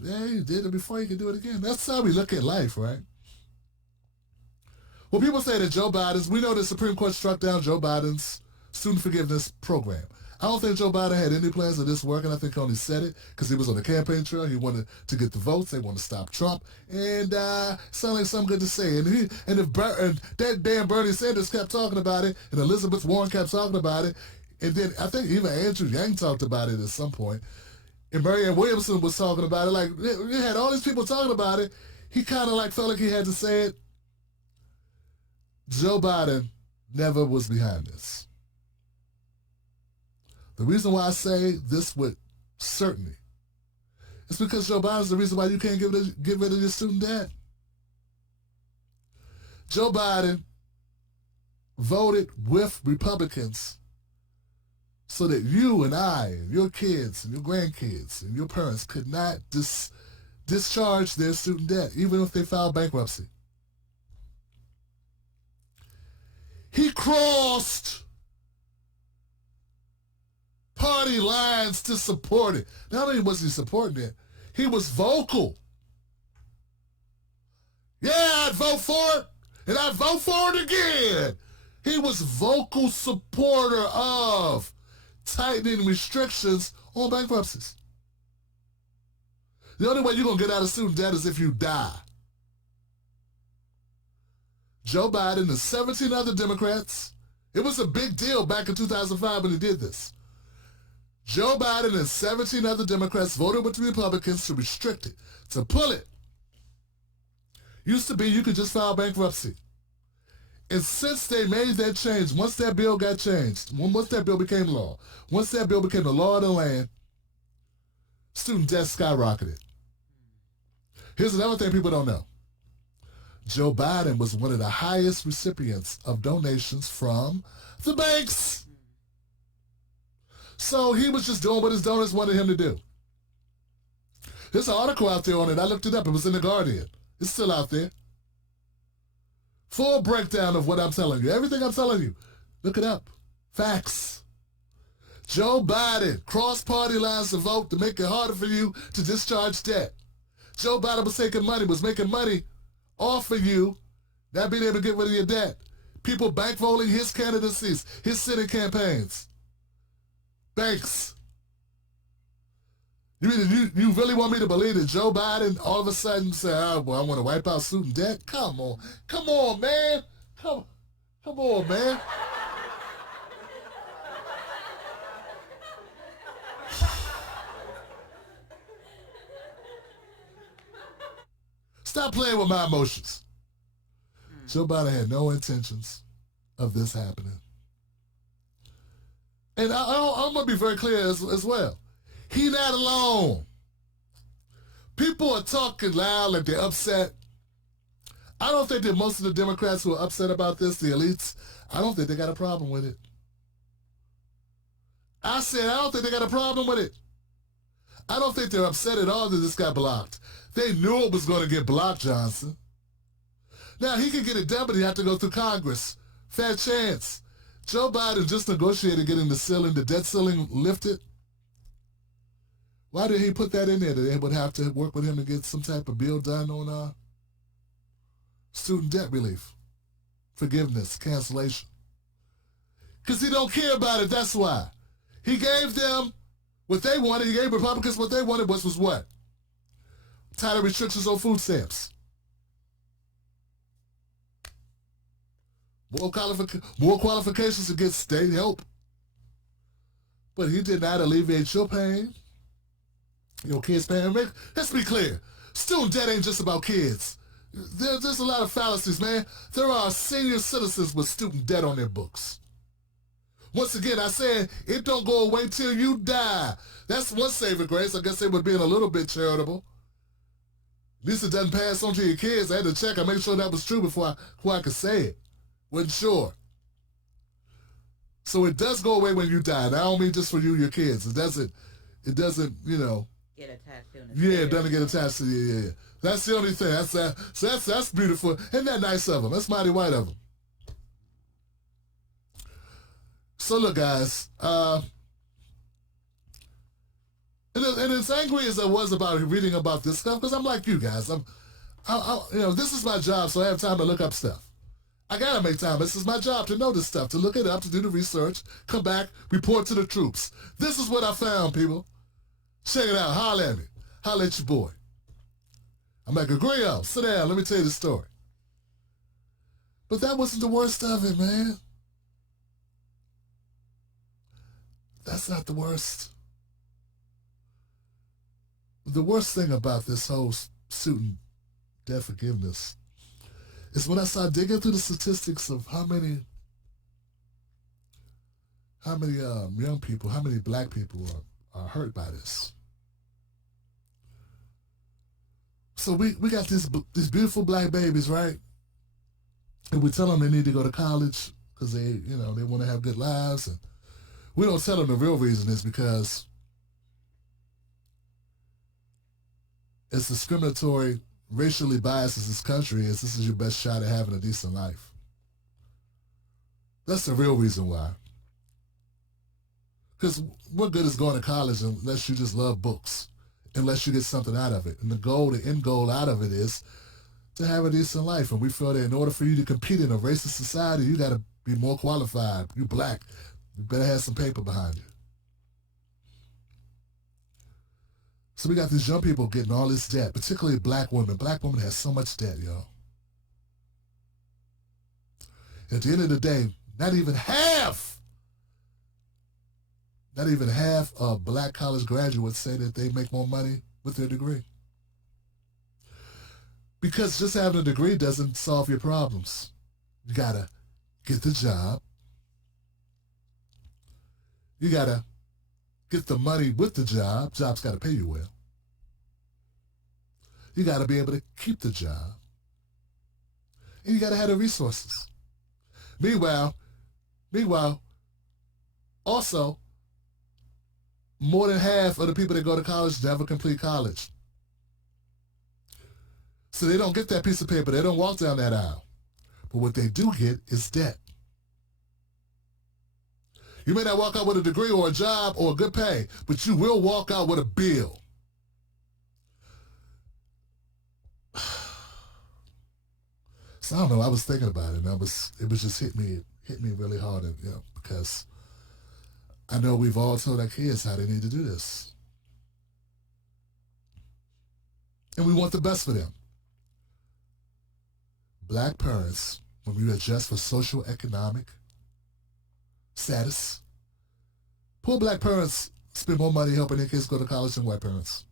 Yeah, he did it before, he can do it again. That's how we look at life, right? Well, people say that Joe Biden's, we know the Supreme Court struck down Joe Biden's student forgiveness program. I don't think Joe Biden had any plans of this working. I think he only said it because he was on the campaign trail. He wanted to get the votes. They want to stop Trump. And sounded like something good to say. And that damn Bernie Sanders kept talking about it, and Elizabeth Warren kept talking about it. And then I think even Andrew Yang talked about it at some point. And Marianne Williamson was talking about it. Like, you had all these people talking about it. He kind of like felt like he had to say it. Joe Biden never was behind this. The reason why I say this with certainty is because Joe Biden's the reason why you can't get rid of your student debt. Joe Biden voted with Republicans so that you and I and your kids and your grandkids and your parents could not discharge their student debt, even if they filed bankruptcy. He crossed party lines to support it. Not only was he supporting it, he was vocal. Yeah, I'd vote for it, and I'd vote for it again. He was vocal supporter of tightening restrictions on bankruptcies. The only way you're going to get out of student debt is if you die. Joe Biden and 17 other Democrats, it was a big deal back in 2005 when he did this. Joe Biden and 17 other Democrats voted with the Republicans to restrict it, to pull it. Used to be you could just file bankruptcy. And since they made that change, once that bill got changed, once that bill became law, once that bill became the law of the land, student debt skyrocketed. Here's another thing people don't know. Joe Biden was one of the highest recipients of donations from the banks. So he was just doing what his donors wanted him to do. There's an article out there on it. I looked it up. It was in The Guardian. It's still out there. Full breakdown of what I'm telling you. Everything I'm telling you. Look it up. Facts. Joe Biden crossed party lines to vote to make it harder for you to discharge debt. Joe Biden was making money off of you, not being able to get rid of your debt. People bankrolling his candidacies, his Senate campaigns. Banks. You really want me to believe that Joe Biden all of a sudden said, oh, well, I want to wipe out student debt? Come on, man. Come on, man. Stop playing with my emotions. Joe Biden had no intentions of this happening. And I'm going to be very clear as well. He not alone. People are talking loud like they're upset. I don't think that most of the Democrats who are upset about this, the elites, I don't think they got a problem with it. I said I don't think they got a problem with it. I don't think they're upset at all that this got blocked. They knew it was going to get blocked, Johnson. Now, he can get it done, but he had to go through Congress. Fair chance. Joe Biden just negotiated getting the debt ceiling lifted. Why did he put that in there? That they would have to work with him to get some type of bill done on student debt relief, forgiveness, cancellation. Because he don't care about it, that's why. He gave them what they wanted. He gave Republicans what they wanted, which was what? Tighter restrictions on food stamps. More qualifications to get state help. But he did not alleviate your pain. Your kids' pain. Let's be clear. Student debt ain't just about kids. There's a lot of fallacies, man. There are senior citizens with student debt on their books. Once again, I said it don't go away till you die. That's one saving grace. I guess they were being a little bit charitable. At least it doesn't pass on to your kids. I had to check. I made sure that was true before I could say it. Wasn't sure. So it does go away when you die. And I don't mean just for you, your kids. It doesn't, get attached to it. Yeah, it doesn't get attached to you. Yeah. That's the only thing. That's beautiful. Isn't that nice of them? That's mighty white of them. So look, guys, And as angry as I was about reading about this stuff, because I'm like you guys, this is my job, so I have time to look up stuff. I gotta make time. This is my job to know this stuff, to look it up, to do the research, come back, report to the troops. This is what I found, people. Check it out. Holler at me. Holler at your boy. I'm like, Agrio, sit down. Let me tell you the story. But that wasn't the worst of it, man. That's not the worst. The worst thing about this whole student debt forgiveness is when I started digging through the statistics of how many young people, how many black people are hurt by this. So we got these beautiful black babies, right? And we tell them they need to go to college because they want to have good lives. And we don't tell them the real reason is because it's discriminatory, racially biased as this country is. This is your best shot at having a decent life. That's the real reason why. Because what good is going to college unless you just love books, unless you get something out of it? And the end goal out of it is to have a decent life. And we feel that in order for you to compete in a racist society, you got to be more qualified. You black, you better have some paper behind you. So we got these young people getting all this debt, particularly black women. Black women have so much debt, yo. At the end of the day, not even half of black college graduates say that they make more money with their degree. Because just having a degree doesn't solve your problems. You gotta get the job. You gotta get the money with the job. Job's gotta pay you well. You gotta be able to keep the job. And you gotta have the resources. Meanwhile, also, more than half of the people that go to college never complete college. So they don't get that piece of paper. They don't walk down that aisle. But what they do get is debt. You may not walk out with a degree or a job or a good pay, but you will walk out with a bill. So I don't know. I was thinking about it, and it was just hit me really hard, because I know we've all told our kids how they need to do this, and we want the best for them. Black parents, when we adjust for social economic status, poor black parents spend more money helping their kids go to college than white parents.